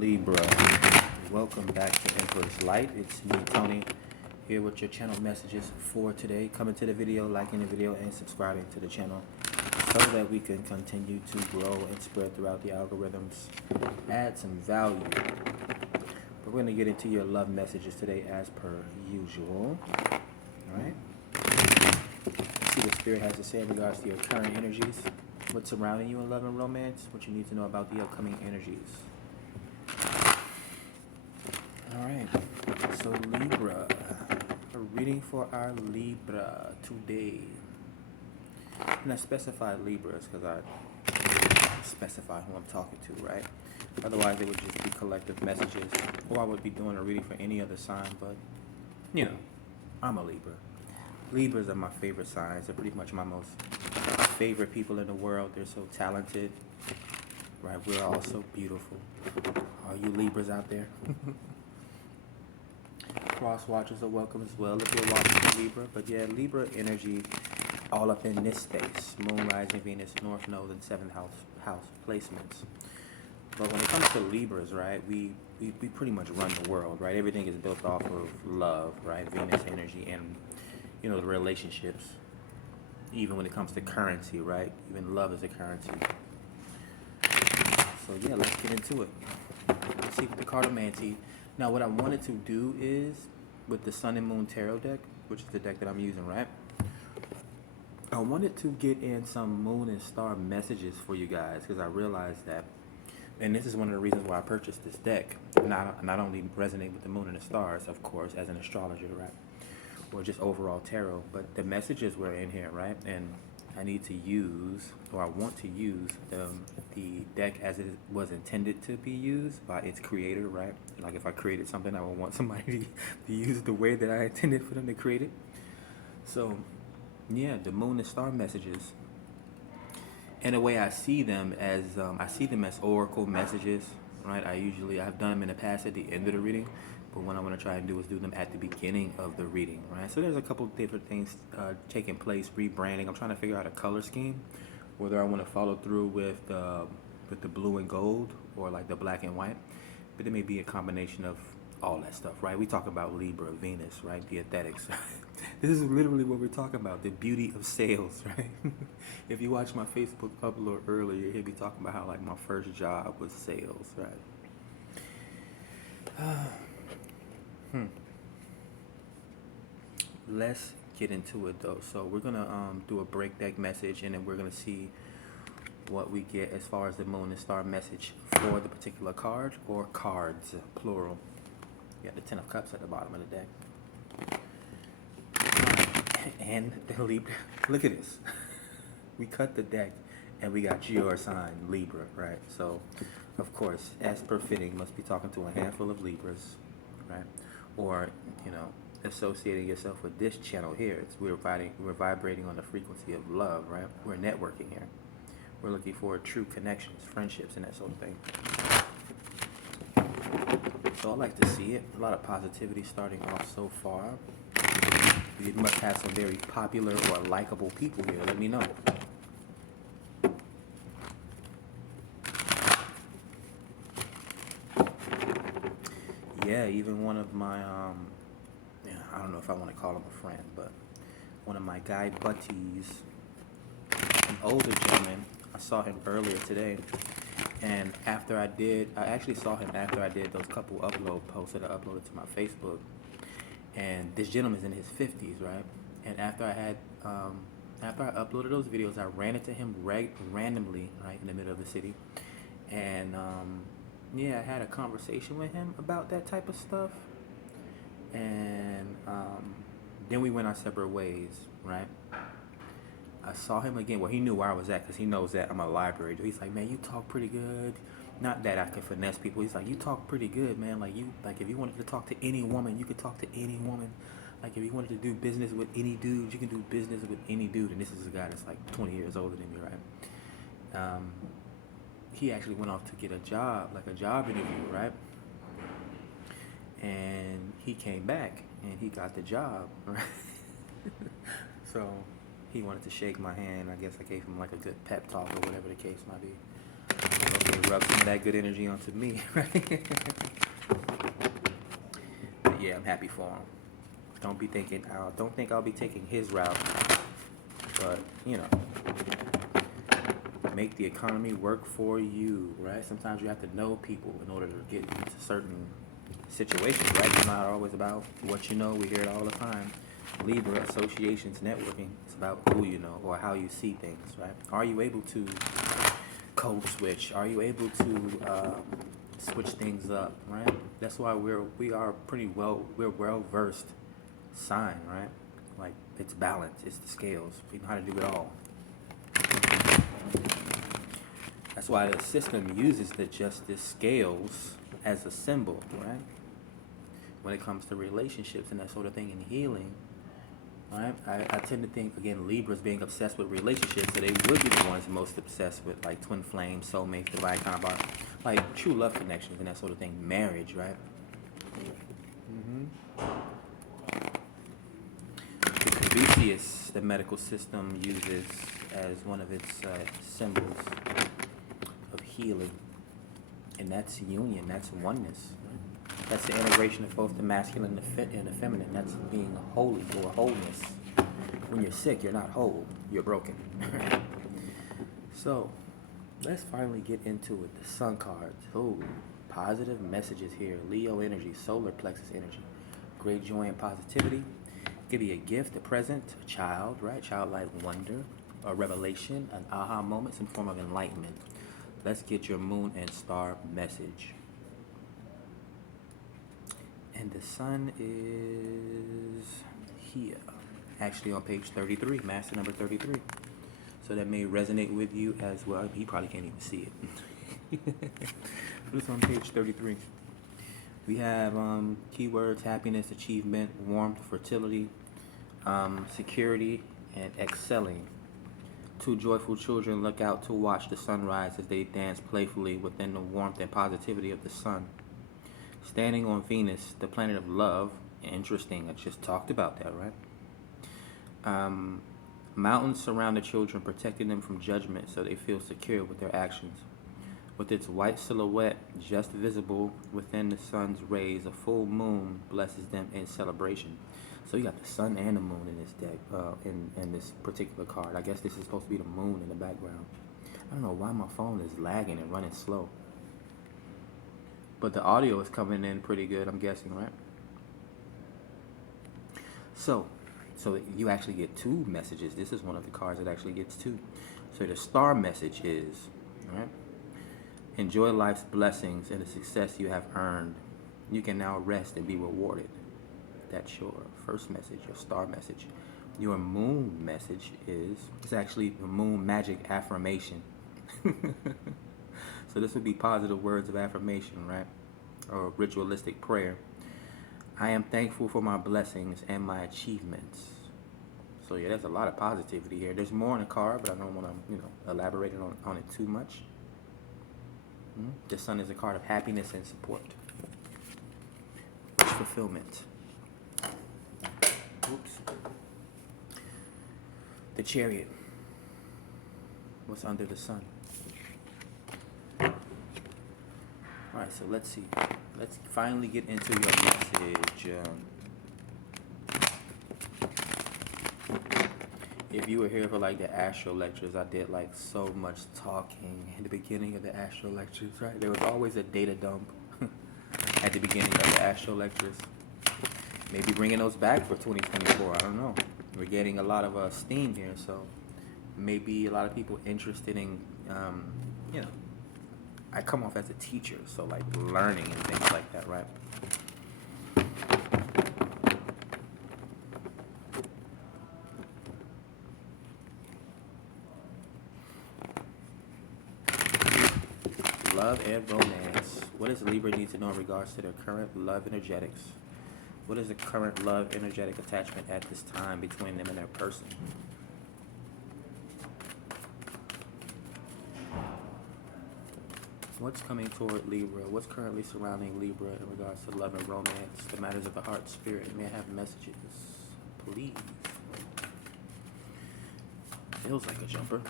Libra. Welcome back to Emperor's Light. It's me, Tony, here with your channel messages for today. Coming to the video, liking the video, and subscribing to the channel so that we can continue to grow and spread throughout the algorithms, add some value. But we're going to get into your love messages today as per usual. Alright? See what Spirit has to say in regards to your current energies, what's surrounding you in love and romance, what you need to know about the upcoming energies. Alright, so Libra, a reading for our Libra today. And I specified Libras because I specify who I'm talking to, right? Otherwise it would just be collective messages, or I would be doing a reading for any other sign, but you know, I'm a Libra. Libras are my favorite signs. They're pretty much my most favorite people in the world. They're so talented, right? We're all so beautiful. All you Libras out there? Cross watchers are welcome as well if you're watching Libra. But yeah, Libra energy all up in this space. Moon, rising, Venus, North Node, and 7th house placements. But when it comes to Libras, right, we pretty much run the world, right? Everything is built off of love, right? Venus energy and, you know, the relationships. Even when it comes to currency, right? Even love is a currency. So yeah, let's get into it. Let's see what the cartomancy. Now what I wanted to do is, with the Sun and Moon Tarot deck, which is the deck that I'm using, right? I wanted to get in some Moon and Star messages for you guys, because I realized that, and this is one of the reasons why I purchased this deck, not only resonate with the Moon and the Stars, of course, as an astrologer, right? Or just overall tarot, but the messages were in here, right? And I need to use, or I want to use the deck as it was intended to be used by its creator, right? Like if I created something, I would want somebody to use it the way that I intended for them to create it. So yeah, the Moon and Star messages. And the way I see them as, oracle messages, right? I've done them in the past at the end of the reading, but what I want to try and do is do them at the beginning of the reading, right? So there's a couple different things taking place, rebranding. I'm trying to figure out a color scheme, whether I want to follow through with the blue and gold or like the black and white, but it may be a combination of all that stuff, right? We talk about Libra, Venus, right? The aesthetics. This is literally what we're talking about, the beauty of sales, right? If you watch my Facebook upload earlier, he'll be talking about how like my first job was sales, right? Let's get into it though. So we're gonna do a break deck message, and then we're gonna see what we get as far as the Moon and Star message for the particular card, or cards, plural. You got the 10 of Cups at the bottom of the deck. And the Libra, look at this. We cut the deck and we got your sign, Libra, right? So, of course, as per fitting, must be talking to a handful of Libras, right? Or, you know, associating yourself with this channel here. We're vibrating on the frequency of love, right? We're networking here. We're looking for true connections, friendships, and that sort of thing. So I like to see it. A lot of positivity starting off so far. You must have some very popular or likable people here. Let me know. Yeah, even one of my, I don't know if I want to call him a friend, but one of my guy buddies, an older gentleman, I saw him earlier today. And I actually saw him after I did those couple upload posts that I uploaded to my Facebook. And this gentleman's in his 50s, right? And after I uploaded those videos, I ran into him randomly, right, in the middle of the city. And yeah, I had a conversation with him about that type of stuff. And then we went our separate ways, right? I saw him again. Well, he knew where I was at because he knows that I'm a library. He's like, man, you talk pretty good. Not that I could finesse people. He's like, you talk pretty good, man. Like if you wanted to talk to any woman, you could talk to any woman. Like if you wanted to do business with any dude, you can do business with any dude. And this is a guy that's like 20 years older than me, right? He actually went off to get a job, like a job interview, right? And he came back and he got the job, right? So he wanted to shake my hand. I guess I gave him like a good pep talk or whatever the case might be. So Okay, rub some of that good energy onto me, right? But yeah, I'm happy for him. Don't think I'll be taking his route, but you know, make the economy work for you, right? Sometimes you have to know people in order to get into certain situations, right? It's not always about what you know. We hear it all the time. Libra associations networking. It's about who you know or how you see things, right? Are you able to code switch? Are you able to switch things up, right? That's why we're well versed sign, right? Like it's balance, it's the scales. We know how to do it all. That's why the system uses the justice scales as a symbol, right? When it comes to relationships and that sort of thing and healing, right? I tend to think, again, Libras being obsessed with relationships, so they would be the ones most obsessed with like twin flames, soulmates, divine counterpart, like true love connections and that sort of thing, marriage, right? The Caduceus, the medical system uses as one of its symbols of healing, and that's union, that's oneness. That's the integration of both the masculine and the feminine. That's being holy or wholeness. When you're sick, you're not whole, you're broken. So, let's finally get into it. The sun cards. Oh, positive messages here. Leo energy, solar plexus energy. Great joy and positivity. Give you a gift, a present, a child, right? Childlike wonder, a revelation, an aha moment, some form of enlightenment. Let's get your moon and star message. And the sun is here, actually on page 33, master number 33. So that may resonate with you as well. You probably can't even see it. But it's on page 33. We have keywords: happiness, achievement, warmth, fertility, security, and excelling. Two joyful children look out to watch the sunrise as they dance playfully within the warmth and positivity of the sun. Standing on Venus, the planet of love. Interesting, I just talked about that, right? Mountains surround the children, protecting them from judgment so they feel secure with their actions. With its white silhouette just visible within the sun's rays, a full moon blesses them in celebration. So you got the sun and the moon in this deck, in this particular card. I guess this is supposed to be the moon in the background. I don't know why my phone is lagging and running slow. But the audio is coming in pretty good, I'm guessing, right? So you actually get two messages. This is one of the cards that actually gets two. So the star message is, right? Enjoy life's blessings and the success you have earned. You can now rest and be rewarded. That's your first message, your star message. Your moon message is, it's actually the moon magic affirmation. So this would be positive words of affirmation, right? Or ritualistic prayer. I am thankful for my blessings and my achievements. So yeah, there's a lot of positivity here. There's more in the card, but I don't want to, elaborate on it too much. The sun is a card of happiness and support. Fulfillment. Oops. The Chariot. What's under the sun? Alright, so let's see. Let's finally get into your message. If you were here for like the astro lectures, I did like so much talking in the beginning of the astro lectures, right? There was always a data dump at the beginning of the astro lectures. Maybe bringing those back for 2024, I don't know. We're getting a lot of steam here, so maybe a lot of people interested in, I come off as a teacher, so like learning and things like that, right? Love and romance. What does Libra need to know in regards to their current love energetics? What is the current love energetic attachment at this time between them and their person? What's coming toward Libra? What's currently surrounding Libra in regards to love and romance, the matters of the heart, spirit? May I have messages, please? Feels like a jumper.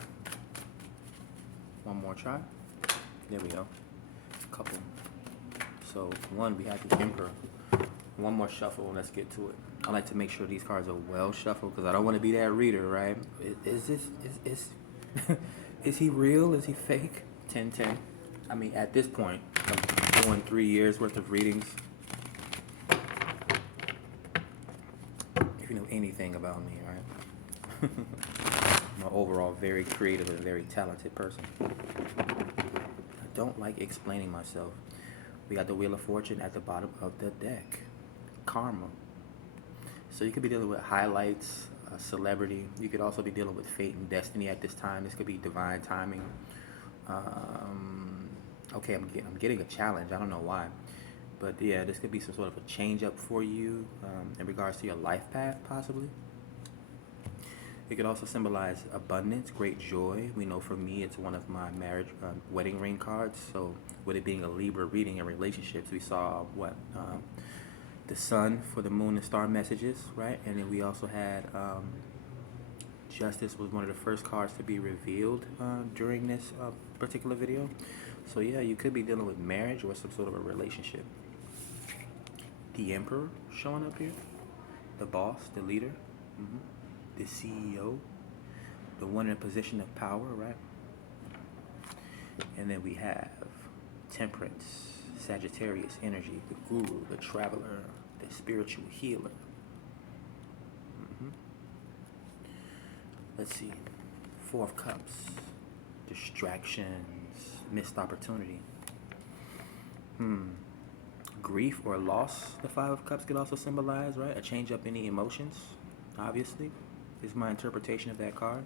One more try. There we go. Couple. So one, we have the Emperor. One more shuffle, and let's get to it. I like to make sure these cards are well shuffled because I don't want to be that reader, right? Is he real? Is he fake? 10-10. I mean, at this point, I'm doing 3 years worth of readings. If you know anything about me, right? I'm an overall very creative and very talented person. I don't like explaining myself. We got the Wheel of Fortune at the bottom of the deck. Karma. So you could be dealing with highlights, celebrity. You could also be dealing with fate and destiny at this time. This could be divine timing. Okay, I'm getting a challenge. I don't know why. But yeah, this could be some sort of a change up for you in regards to your life path, possibly. It could also symbolize abundance, great joy. We know for me, it's one of my marriage, wedding ring cards. So with it being a Libra reading in relationships, we saw what? The sun for the moon and star messages, right? And then we also had Justice was one of the first cards to be revealed during this particular video. So yeah, you could be dealing with marriage or some sort of a relationship. The Emperor showing up here. The boss, the leader, the CEO, the one in a position of power, right? And then we have Temperance, Sagittarius energy, the guru, the traveler, the spiritual healer. Let's see. Four of Cups, distractions, missed opportunity. Grief or loss, the Five of Cups could also symbolize, right? A change up in the emotions, obviously, is my interpretation of that card.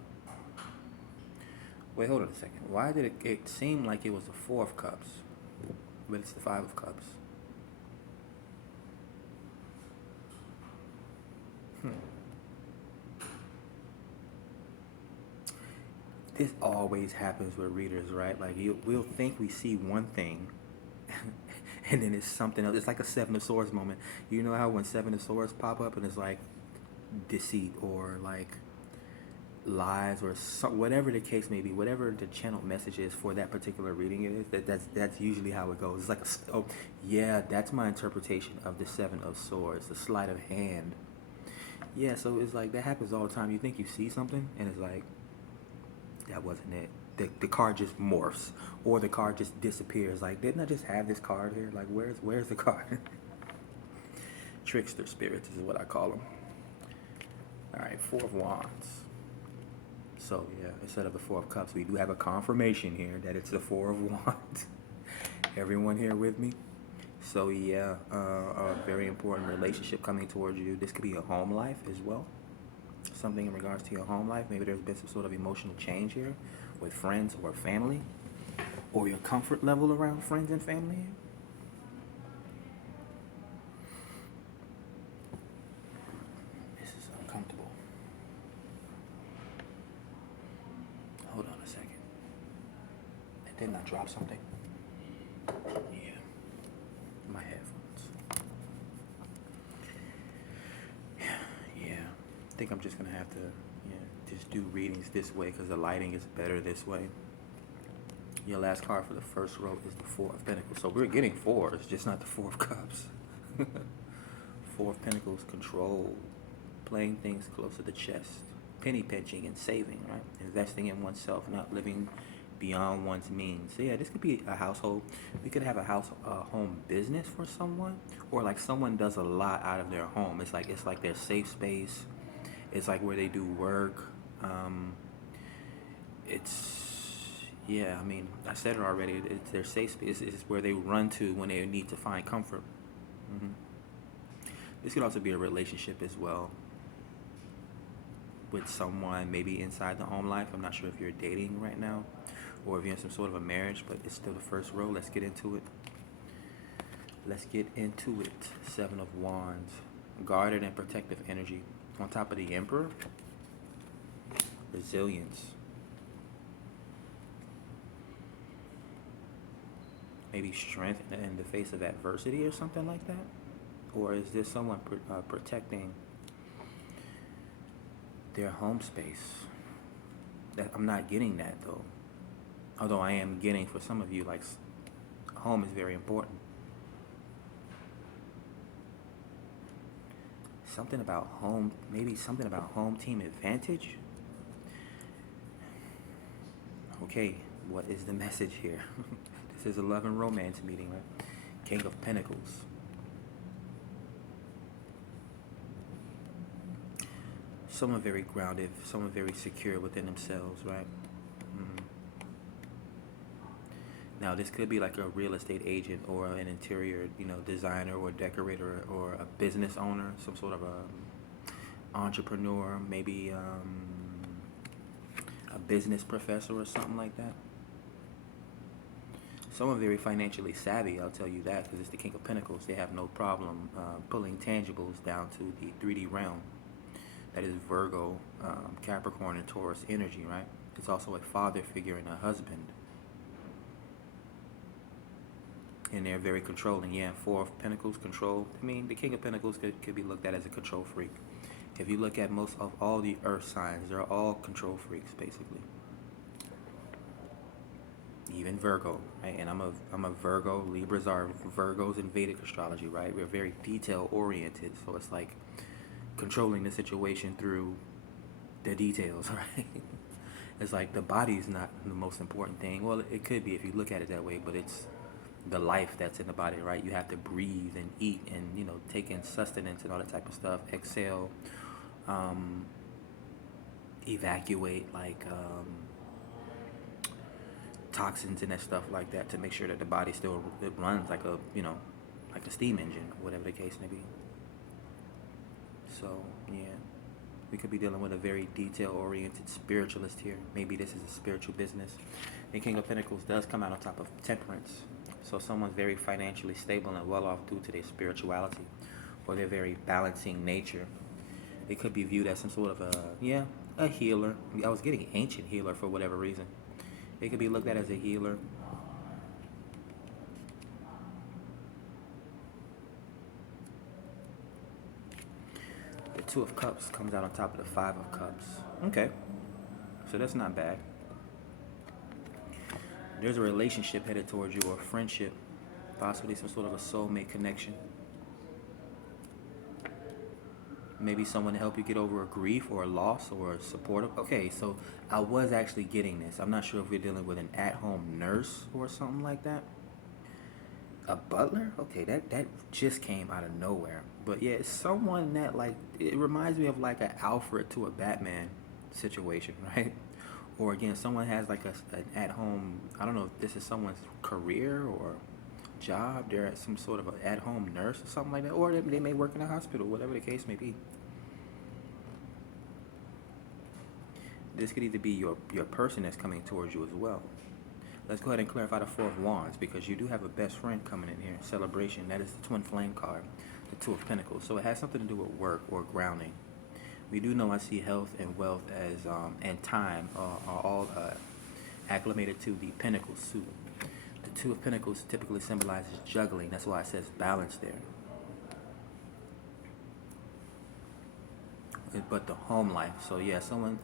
Wait, hold on a second. Why did it seem like it was the Four of Cups, but it's the Five of Cups? This always happens with readers, right? Like we'll think we see one thing, and then it's something else. It's like a Seven of Swords moment. You know how when Seven of Swords pop up and it's like deceit or like lies or whatever the case may be, whatever the channel message is for that particular reading is, that's usually how it goes. It's like oh yeah, that's my interpretation of the Seven of Swords, the sleight of hand. Yeah, so it's like that happens all the time. You think you see something and it's like that wasn't it. The card just morphs or the card just disappears. Like, didn't I just have this card here? Like, where's the card? Trickster spirits is what I call them. All right, Four of Wands. So yeah, instead of the Four of Cups, we do have a confirmation here that it's the Four of Wands. Everyone here with me? So yeah, a very important relationship coming towards you. This could be a home life as well. Something in regards to your home life. Maybe there's been some sort of emotional change here with friends or family, or your comfort level around friends and family. This is uncomfortable. Hold on a second. Didn't I drop something? Yeah. My headphones. Yeah. I think I'm just gonna have to just do readings this way because the lighting is better this way. Your last card for the first row is the Four of Pentacles. So we're getting fours, just not the Four of Cups. Four of Pentacles, control, playing things close to the chest, penny pinching and saving, right? Investing in oneself, not living beyond one's means. So yeah, this could be a household. We could have a home business for someone, or like someone does a lot out of their home. It's like their safe space. It's like where they do work. Yeah, I mean, I said it already. It's their safe space. It's where they run to when they need to find comfort. This could also be a relationship as well with someone maybe inside the home life. I'm not sure if you're dating right now or if you're in some sort of a marriage, but it's still the first row. Let's get into it. Let's get into it. Seven of Wands. Guarded and protective energy. On top of the Emperor, resilience. Maybe strength in the face of adversity or something like that? Or is this someone protecting their home space? I'm not getting that though. Although I am getting, for some of you, like, home is very important. Something about home, maybe something about home team advantage. Okay, what is the message here? This is a love and romance meeting, right? King of Pentacles. Someone very grounded, someone very secure within themselves, right? Mm. Now, this could be like a real estate agent or an interior, designer or decorator or a business owner, some sort of a entrepreneur, maybe a business professor or something like that. Someone very financially savvy, I'll tell you that, because it's the King of Pentacles. They have no problem pulling tangibles down to the 3D realm. That is Virgo, Capricorn, and Taurus energy, right? It's also a father figure and a husband. And they're very controlling. Yeah, Four of Pentacles, control. I mean, the King of Pentacles could be looked at as a control freak. If you look at most of all the earth signs, they're all control freaks, basically. Even Virgo, right? And I'm a Virgo. Libras are Virgos in Vedic astrology, right? We're very detail oriented, so it's like controlling the situation through the details, right? It's like the body's not the most important thing. Well, it could be if you look at it that way, but it's the life that's in the body, right? You have to breathe and eat and, take in sustenance and all that type of stuff. Exhale, evacuate, like toxins and that stuff like that, to make sure that the body still runs like a, like a steam engine, whatever the case may be. So, yeah, we could be dealing with a very detail-oriented spiritualist here. Maybe this is a spiritual business. The King of Pentacles does come out on top of Temperance. So someone's very financially stable and well off due to their spirituality or their very balancing nature. It could be viewed as some sort of a healer. I was getting ancient healer for whatever reason. It could be looked at as a healer. The Two of Cups comes out on top of the Five of Cups. Okay, so that's not bad. There's a relationship headed towards you, or a friendship, possibly some sort of a soulmate connection. Maybe someone to help you get over a grief or a loss or a supportive. Okay, so I was actually getting this. I'm not sure if we're dealing with an at-home nurse or something like that. A butler? Okay, that just came out of nowhere. But yeah, it's someone that, like, it reminds me of like an Alfred to a Batman situation, right? Or again, someone has like an at-home, I don't know if this is someone's career or job. They're at some sort of an at-home nurse or something like that. Or they may work in a hospital, whatever the case may be. This could either be your person that's coming towards you as well. Let's go ahead and clarify the Four of Wands, because you do have a best friend coming in here. Celebration. That is the Twin Flame card, the Two of Pentacles. So it has something to do with work or grounding. We do know I see health and wealth as and time are all acclimated to the Pentacles suit. The Two of Pentacles typically symbolizes juggling. That's why it says balance there. But the home life. So yeah, someone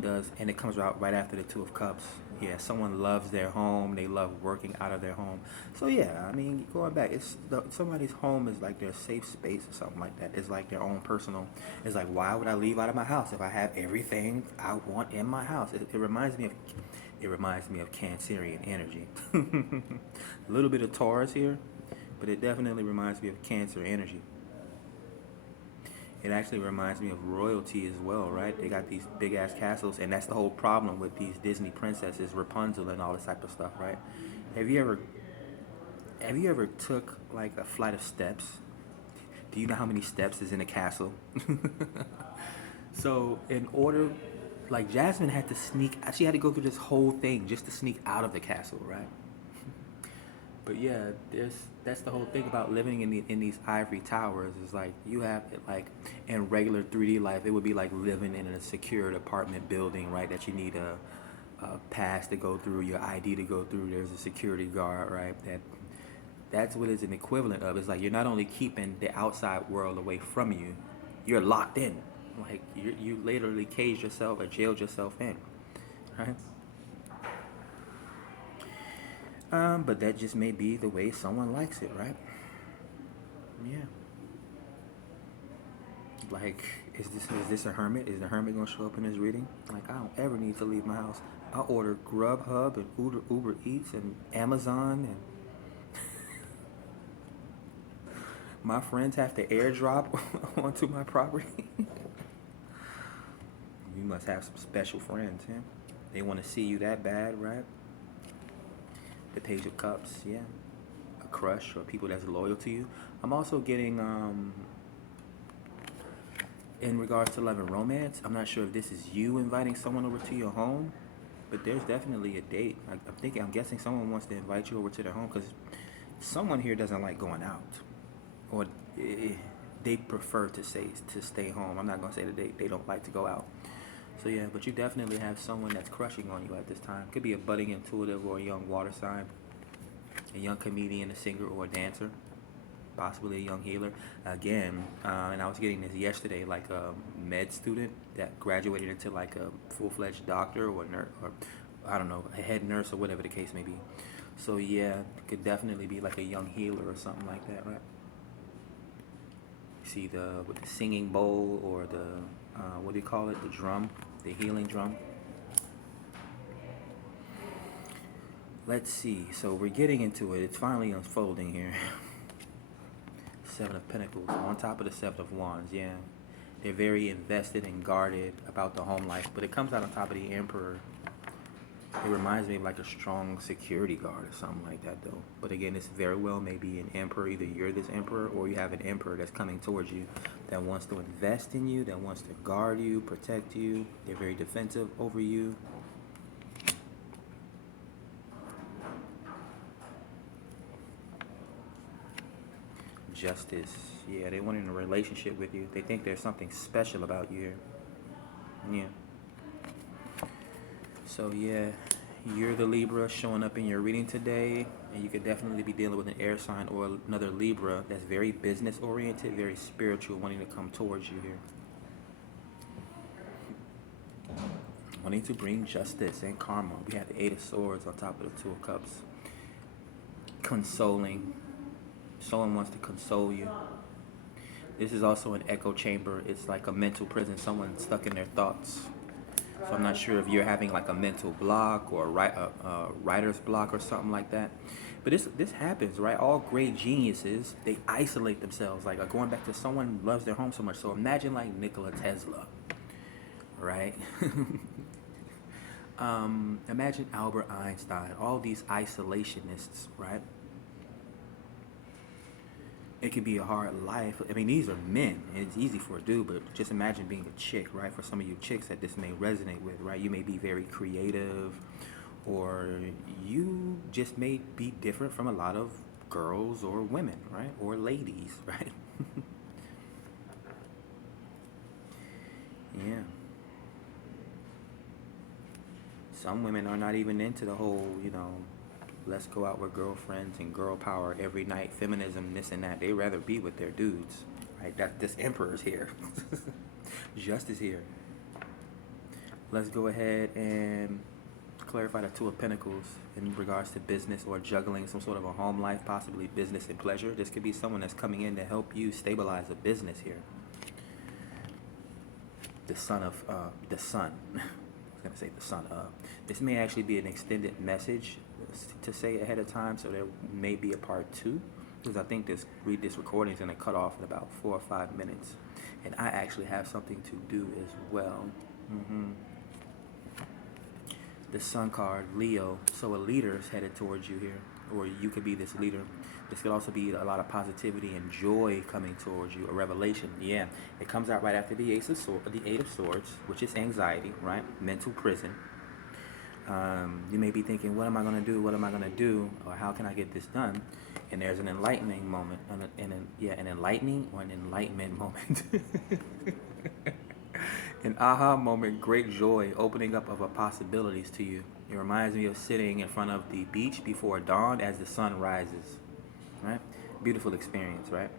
does, and it comes out right after the Two of Cups. Yeah, someone loves their home. They love working out of their home. So yeah, I mean, going back, somebody's home is like their safe space or something like that. It's like their own personal. It's like, why would I leave out of my house if I have everything I want in my house? It reminds me of Cancerian energy. A little bit of Taurus here, but it definitely reminds me of Cancer energy. It actually reminds me of royalty as well, right? They got these big ass castles, and that's the whole problem with these Disney princesses, Rapunzel and all this type of stuff, right? Have you ever took like a flight of steps? Do you know how many steps is in a castle? So in order, like Jasmine had to she had to go through this whole thing just to sneak out of the castle, right? But yeah, that's the whole thing about living in these ivory towers. Is like you have it, like in regular 3D life, it would be like living in a secured apartment building, right? That you need a pass to go through, your ID to go through. There's a security guard, right? That's what it's an equivalent of. It's like you're not only keeping the outside world away from you, you're locked in. Like you literally caged yourself or jailed yourself in, right? But that just may be the way someone likes it, right? Yeah. Like, is this a hermit? Is the hermit gonna show up in this reading? Like, I don't ever need to leave my house. I order Grubhub and Uber Eats and Amazon, and my friends have to airdrop onto my property. You must have some special friends, yeah. They want to see you that bad, right? The Page of Cups, yeah. A crush or people that's loyal to you. I'm also getting in regards to love and romance, I'm not sure if this is you inviting someone over to your home, but there's definitely a date. I'm guessing someone wants to invite you over to their home because someone here doesn't like going out, or they prefer to stay home. I'm not gonna say that they don't like to go out. So yeah, but you definitely have someone that's crushing on you at this time. Could be a budding intuitive or a young water sign, a young comedian, a singer, or a dancer. Possibly a young healer. Again, and I was getting this yesterday, like a med student that graduated into like a full-fledged doctor or nurse, or I don't know, a head nurse or whatever the case may be. So yeah, it could definitely be like a young healer or something like that, right? You see with the singing bowl or the what do you call it? The drum, the healing drum. Let's see. So we're getting into it. It's finally unfolding here. Seven of Pentacles on top of the Seven of Wands. Yeah, they're very invested and guarded about the home life, but it comes out on top of the Emperor. It reminds me of like a strong security guard or something like that, though. But again, it's very well maybe an Emperor. Either you're this Emperor or you have an Emperor that's coming towards you that wants to invest in you, that wants to guard you, protect you. They're very defensive over you. Justice. Yeah, they want in a relationship with you. They think there's something special about you here. Yeah. So yeah, you're the Libra showing up in your reading today, and you could definitely be dealing with an air sign or another Libra that's very business oriented, very spiritual, wanting to come towards you here. Wanting to bring justice and karma. We have the Eight of Swords on top of the Two of Cups. Consoling. Someone wants to console you. This is also an echo chamber. It's like a mental prison. Someone stuck in their thoughts. So I'm not sure if you're having like a mental block or a writer's block or something like that. But this happens, right? All great geniuses, they isolate themselves. Like going back to someone loves their home so much. So imagine like Nikola Tesla, right? Imagine Albert Einstein. All these isolationists, right? It could be a hard life. I mean, these are men, and it's easy for a dude, but just imagine being a chick, right? For some of you chicks that this may resonate with, right? You may be very creative, or you just may be different from a lot of girls or women, right? Or ladies, right? Yeah. Some women are not even into the whole, let's go out with girlfriends and girl power every night, feminism, this and that. They rather be with their dudes, right? This Emperor's here. Justice here. Let's go ahead and clarify the Two of Pentacles in regards to business or juggling some sort of a home life, possibly business and pleasure. This could be someone that's coming in to help you stabilize a business here. The Sun. I was going to say the Sun of. This may actually be an extended message to say ahead of time, so there may be a part 2, because I think this recording is going to cut off in about 4 or 5 minutes, and I actually have something to do as well. The Sun card, Leo. So a leader is headed towards you here, or you could be this leader. This could also be a lot of positivity and joy coming towards you, a revelation. Yeah, it comes out right after the Eight of Swords, which is anxiety, right? Mental prison. You may be thinking, what am I going to do? What am I going to do? Or how can I get this done? And there's an enlightening moment, an enlightening or an enlightenment moment. An aha moment, great joy, opening up of possibilities to you. It reminds me of sitting in front of the beach before dawn as the sun rises, right? Beautiful experience, right?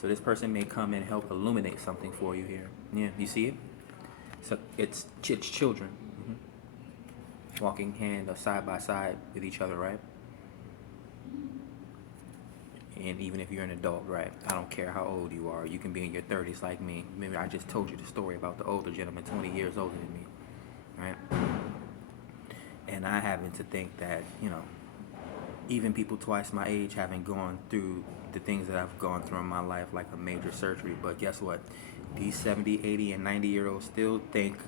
So this person may come and help illuminate something for you here. Yeah, you see it? So it's children walking hand or side by side with each other, right? and even if you're an adult, right? I don't care how old you are. You can be in your 30s like me. Maybe I just told you the story about the older gentleman, 20 years older than me, right? And I happen to think that, you know, even people twice my age haven't gone through the things that I've gone through in my life, like a major surgery. But guess what? These 70, 80, and 90-year-olds still think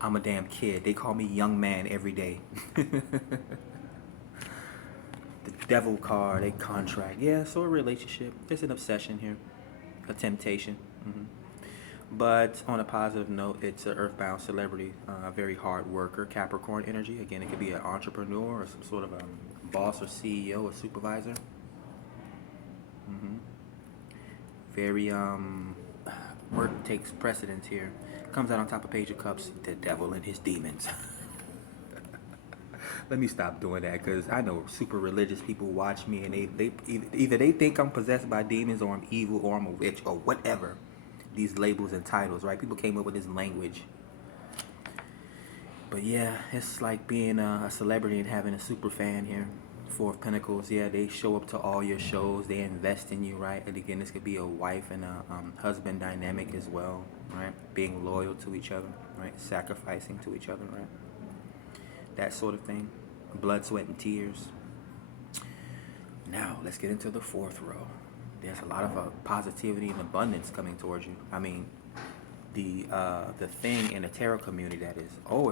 I'm a damn kid. They call me young man every day. The devil card, a contract. Yeah, so a relationship. There's an obsession here, a temptation. But on a positive note, it's an earthbound celebrity, a very hard worker, Capricorn energy. Again, it could be an entrepreneur or some sort of a boss or CEO or supervisor. Very, work takes precedence here. Comes out on top of Page of Cups, the devil and his demons. Let me stop doing that, because I know super religious people watch me and they either they think I'm possessed by demons, or I'm evil, or I'm a witch, or whatever. These labels and titles, right? People came up with this language. But yeah, it's like being a celebrity and having a super fan here. Four of Pentacles, yeah, they show up to all your shows. They invest in you, right? And again, this could be a wife and a husband dynamic as well, right? Being loyal to each other, right? Sacrificing to each other, right? That sort of thing. Blood, sweat, and tears. Now, let's get into the fourth row. There's a lot of positivity and abundance coming towards you. I mean, the thing in the tarot community that is, oh,